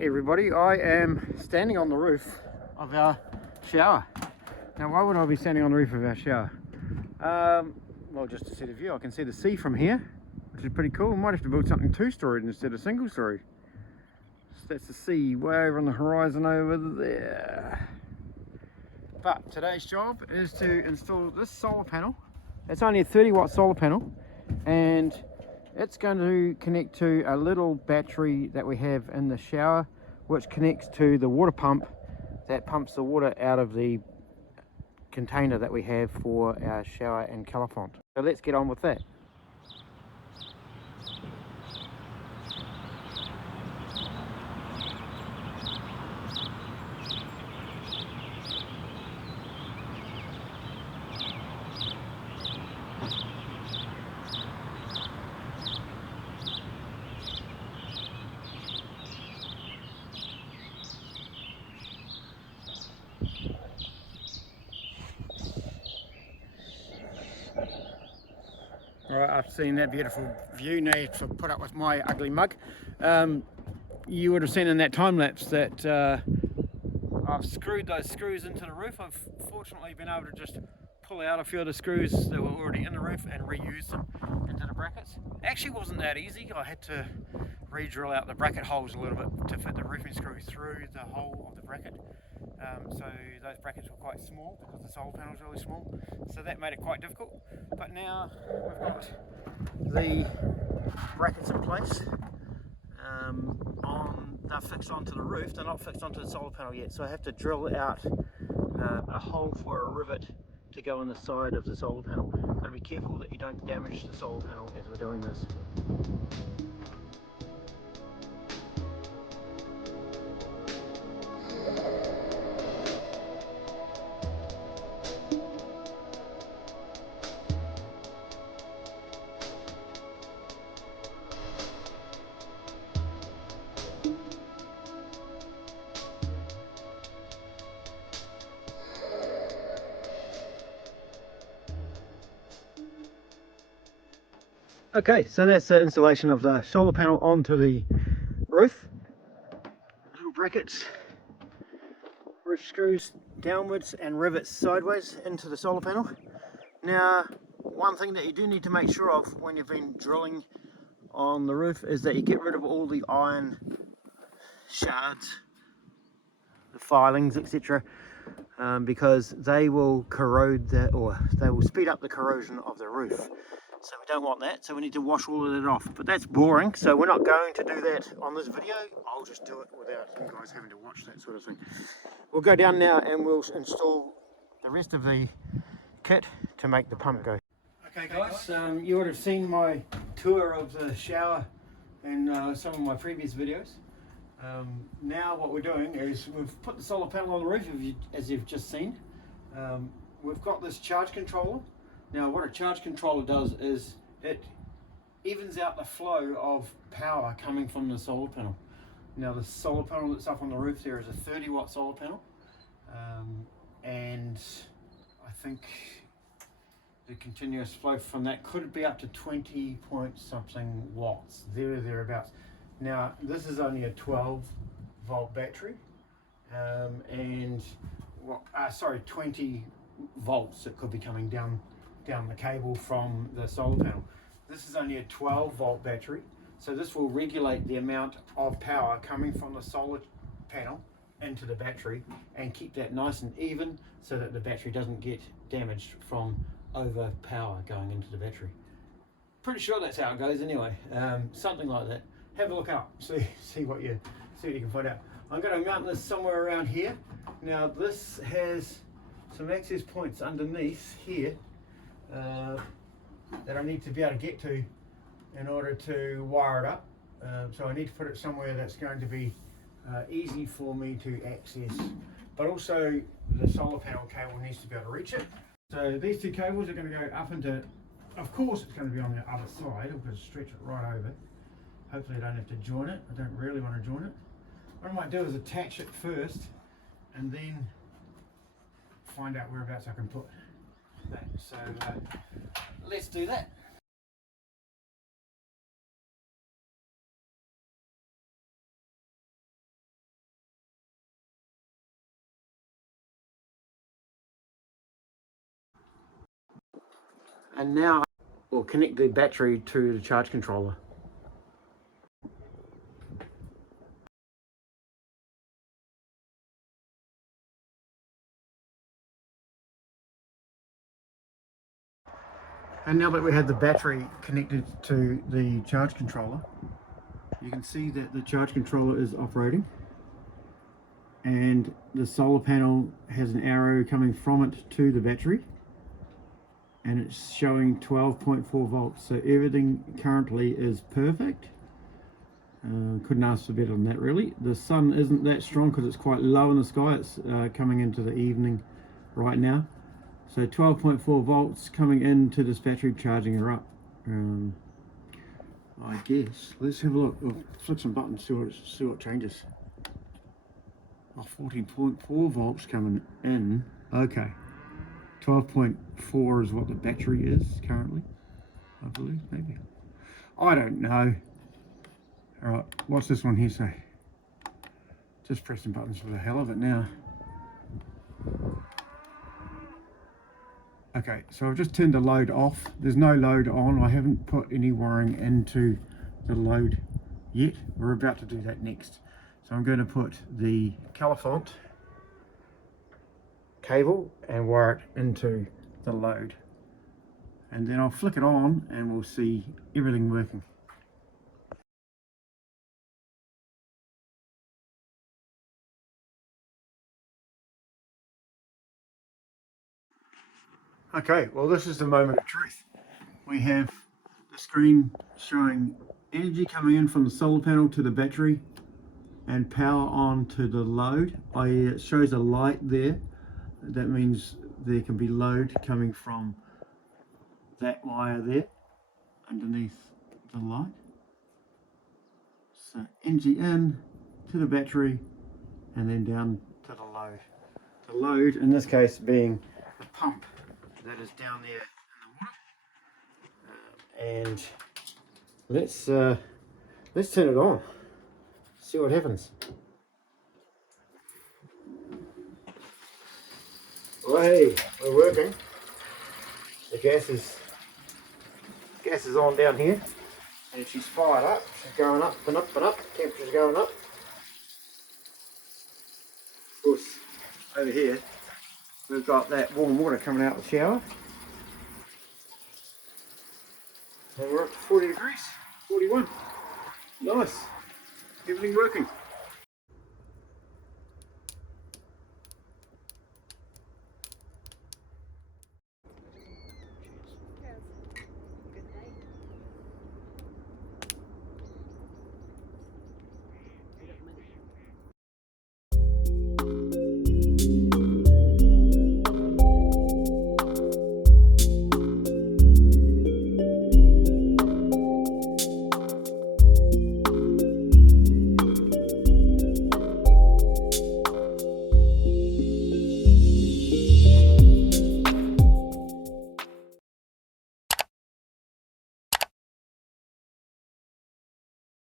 Right everybody, I am standing on the roof of our shower. Now why would I be standing on the roof of our shower? Well, just to see the view. I can see the sea from here, which is pretty cool. We might have to build something two-storied instead of single-storied. So that's the sea way over on the horizon over there. But today's job is to install this solar panel. It's only a 30-watt solar panel, and it's going to connect to a little battery that we have in the shower, which connects to the water pump that pumps the water out of the container that we have for our shower and caliphant. So let's get on with that. Alright, after seeing that beautiful view, now you have to put up with my ugly mug. You would have seen in that time lapse that I've screwed those screws into the roof. I've fortunately been able to just pull out a few of the screws that were already in the roof and reuse them into the brackets. Actually wasn't that easy. I had to re-drill out the bracket holes a little bit to fit the roofing screw through the hole of the bracket. So those brackets were quite small because the solar panel is really small, so that made it quite difficult. But now we've got the brackets in place. They're fixed onto the roof, they're not fixed onto the solar panel yet, so I have to drill out a hole for a rivet to go in the side of the solar panel. Got to be careful that you don't damage the solar panel as we're doing this. Okay, so that's the installation of the solar panel onto the roof. Little brackets, roof screws downwards and rivets sideways into the solar panel. Now, one thing that you do need to make sure of when you've been drilling on the roof is that you get rid of all the iron shards, the filings, etc. Because they will corrode they will speed up the corrosion of the roof. So we don't want that, so we need to wash all of that off. But that's boring, so we're not going to do that on this video. I'll just do it without you guys having to watch that sort of thing. We'll go down now and we'll install the rest of the kit to make the pump go. Okay guys, you would have seen my tour of the shower in some of my previous videos. Now what we're doing is we've put the solar panel on the roof, as you've just seen. We've got this charge controller. Now what a charge controller does is it evens out the flow of power coming from the solar panel. Now the solar panel that's up on the roof there is a 30-watt solar panel, and I think the continuous flow from that could be up to 20 point something watts, thereabouts. Now this is only a 12-volt battery, and 20 volts that could be coming down the cable from the solar panel. This is only a 12-volt battery, so this will regulate the amount of power coming from the solar panel into the battery and keep that nice and even so that the battery doesn't get damaged from over power going into the battery. Pretty sure that's how it goes anyway, something like that. Have a look up, see what you can find out. I'm going to mount this somewhere around here. Now this has some access points underneath here that I need to be able to get to in order to wire it up. So I need to put it somewhere that's going to be easy for me to access, but also the solar panel cable needs to be able to reach it. So these two cables are going to go up into, of course it's going to be on the other side. I'm going to stretch it right over. Hopefully I don't have to join it. I don't really want to join it. What I might do is attach it first and then find out whereabouts I can put that. So let's do that. And now we'll connect the battery to the charge controller. And now that we have the battery connected to the charge controller, you can see that the charge controller is operating, and the solar panel has an arrow coming from it to the battery, and it's showing 12.4 volts. So everything currently is perfect. Couldn't ask for better than that, really. The sun isn't that strong because it's quite low in the sky. It's coming into the evening right now. So 12.4 volts coming into this battery, charging her up. I guess let's have a look. We'll flick some buttons, see what changes. Oh, 14.4 volts coming in. Okay, 12.4 is what the battery is currently, I believe. Maybe, I don't know. All right, what's this one here say? Just pressing buttons for the hell of it now. Okay, so I've just turned the load off. There's no load on. I haven't put any wiring into the load yet. We're about to do that next. So I'm going to put the color font cable and wire it into the load. And then I'll flick it on and we'll see everything working. Okay, well, this is the moment of truth. We have the screen showing energy coming in from the solar panel to the battery and power on to the load. It shows a light there. That means there can be load coming from that wire there underneath the light. So energy in to the battery and then down to the load. The load in this case being the pump that is down there in the water. And let's turn it on. See what happens. Well, hey, we're working. The gas is on down here, and she's fired up. She's going up and up and up. Temperature's going up. Of course, over here we've got that warm water coming out of the shower, and we're up to 40 degrees, 41. Nice. Everything working.